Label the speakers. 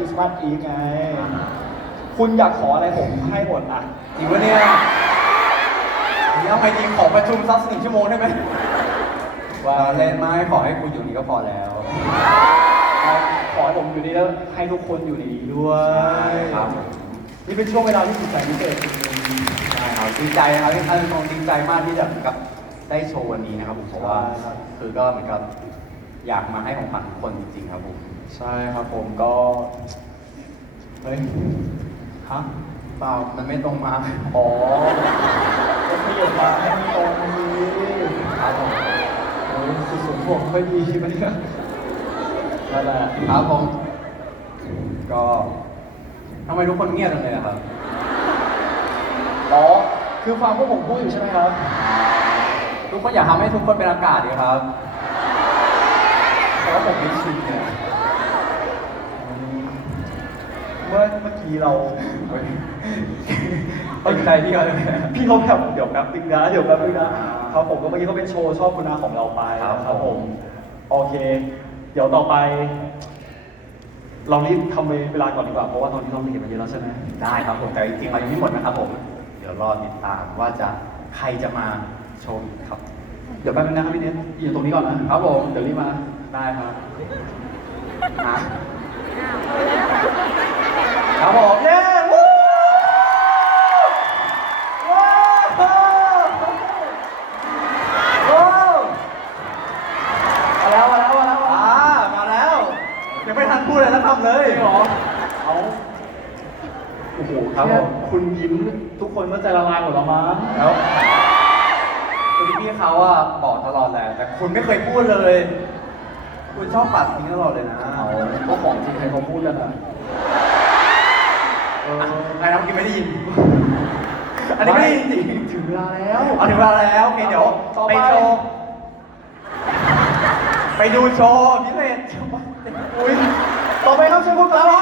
Speaker 1: คริสต์มาสอีฟไง คุณอยากขออะไรผมให้หมดอะ
Speaker 2: จริงปะเนี่ยนี่เอาไปจริงขอประชุมสักหนึ่งชั่วโมงได้ไหมว่าเล่นไม่ขอให้คุณอยู่นี่ก็พอแล้ว
Speaker 1: ขอให้ผมอยู่นี่แล้วให้ทุกคนอยู่ในนี้ด้วย
Speaker 2: ครับ
Speaker 1: นี่เป็นช่วงเวลาที่สุดแสนพิเศษจริง
Speaker 2: ใช่ครับดีใจนะครับที่ท่านคงดีใจมากที่จะเหมือนกับได้โชว์วันนี้นะครับผมเพราะว่าคือก็เหมือนกับอยากมาให้ของขวัญทุกคนจริงๆครับผม
Speaker 1: ๆ ใช่ครับผมก็ เฮ้ย ฮะ
Speaker 2: เปล่ามันไม่ตรงมา
Speaker 1: อ๋อก็ขยับมาให้มันตรงนี้
Speaker 2: ครับผม
Speaker 1: โอ้ยสุดสูงผมค่อยดีปะเนี่ยนั่นแหละ
Speaker 2: ครับผม ก็ทำไมทุกคนเงียบจังเลยอะครับ
Speaker 1: อ๋อ คือฟังพวกผมพูดอยู่ใช่ไหมครับ
Speaker 2: ทุกคนอยากทำให้ทุกคนเป็นอากาศดีครับเพราะว่าผมไม่ชินเนี่ย
Speaker 1: เมื่อเมื่อกี้เรา
Speaker 2: ตกใจพี่เขาเลย
Speaker 1: พี่เขาแบบเดี๋ยวแป๊บนึงนะเดี๋ยวแป๊บนึงนะครับผมก็เมื่อกี้ก็เป็นโชว์ชอบคุณอาของเราไปครับผม โอเค เดี๋ยวต่อไป เรารีบทำเวลาก่อนดีกว่าเพราะว่าตอนนี้เราเห็นมาเยอะแล้วใช่ไหม
Speaker 2: ได้ครับผมแต่จริงๆเรายังไม่หมดนะครับผมเดี๋ยวรอติดตามว่าจะใครจะมาชว์อีกครับ
Speaker 1: เดี๋ยวแป๊บนึงนะครับพี่เนทอยู่ตรงนี้ก่อนนะครับ
Speaker 2: ผม
Speaker 1: เดี๋ยวรีบมา
Speaker 2: ได้ครับ ยังไม่ทันพูดเลยนะทำเลย
Speaker 1: จริงเหรอเอาโอ้โห
Speaker 2: ครับผม
Speaker 1: คุณยิ้มทุกคนก็ใจละลายหมดแล้วมั้ง
Speaker 2: แล้วคือพี่เขาอะบอกตลอดแหละแต่คุณไม่เคยพูดเลย คุณชอบปัดทิ้งตลอดเลยนะ
Speaker 1: เอาก็ของจริงใครเขาพูดกันอะเออ
Speaker 2: ไอ้น้ำกินไม่ได้ยิน อันนี้ไม่ได้ยินจริง
Speaker 1: ถึงเวลาแล้ว
Speaker 2: เอาถึงเวลาแล้วโอเคเดี๋ยว
Speaker 1: ต่อ
Speaker 2: ไป
Speaker 1: ไป
Speaker 2: โชว์ ไปดูโชว์พิเศษ ต่
Speaker 1: อไปครับเชิญพวกเรา